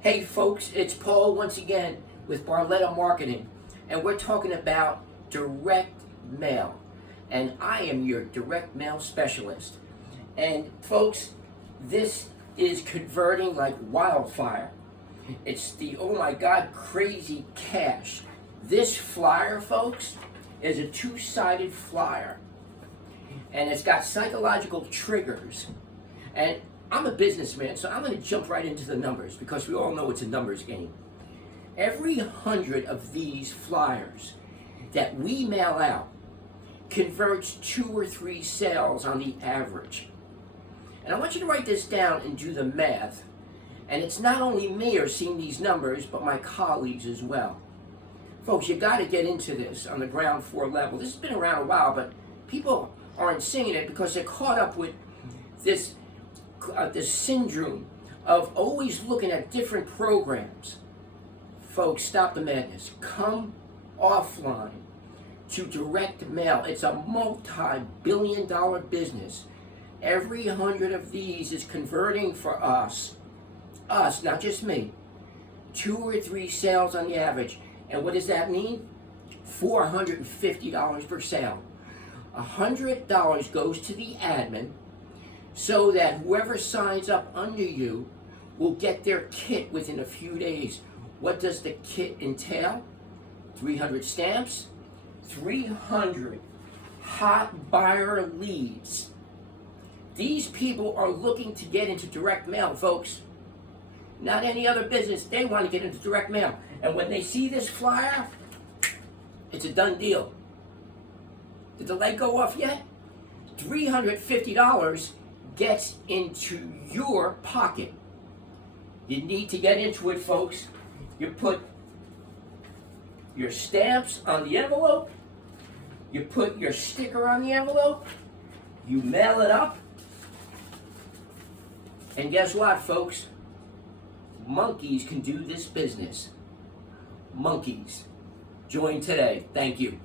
Hey folks, it's Paul once again with Barletta Marketing, and we're talking about direct mail. And I am your direct mail specialist. And folks, this is converting like wildfire. It's the, oh my God, crazy cash. This flyer, folks, is a two-sided flyer. And it's got psychological triggers. And I'm a businessman, so I'm going to jump right into the numbers because we all know it's a numbers game. Every 100 of these flyers that we mail out converts 2 or 3 sales on the average. And I want you to write this down and do the math. And it's not only me who are seeing these numbers, but my colleagues as well. Folks, you got to get into this on the ground floor level. This has been around a while, but people aren't seeing it because they're caught up with this syndrome of always looking at different programs. Folks, stop the madness. Come offline to direct mail. It's a multi-billion-dollar business. Every 100 of these is converting for us, not just me, 2 or 3 sales on the average. And what does that mean? $450 per sale. $100 goes to the admin, so that whoever signs up under you will get their kit within a few days. What does the kit entail? 300 stamps, 300 hot buyer leads. These people are looking to get into direct mail, folks. Not any other business. They want to get into direct mail. And when they see this flyer, it's a done deal. Did the light go off yet? $350 gets into your pocket. You need to get into it, folks. You put your stamps on the envelope, you put your sticker on the envelope, you mail it up, and guess what, folks? Monkeys can do this business. Monkeys. Join today. Thank you.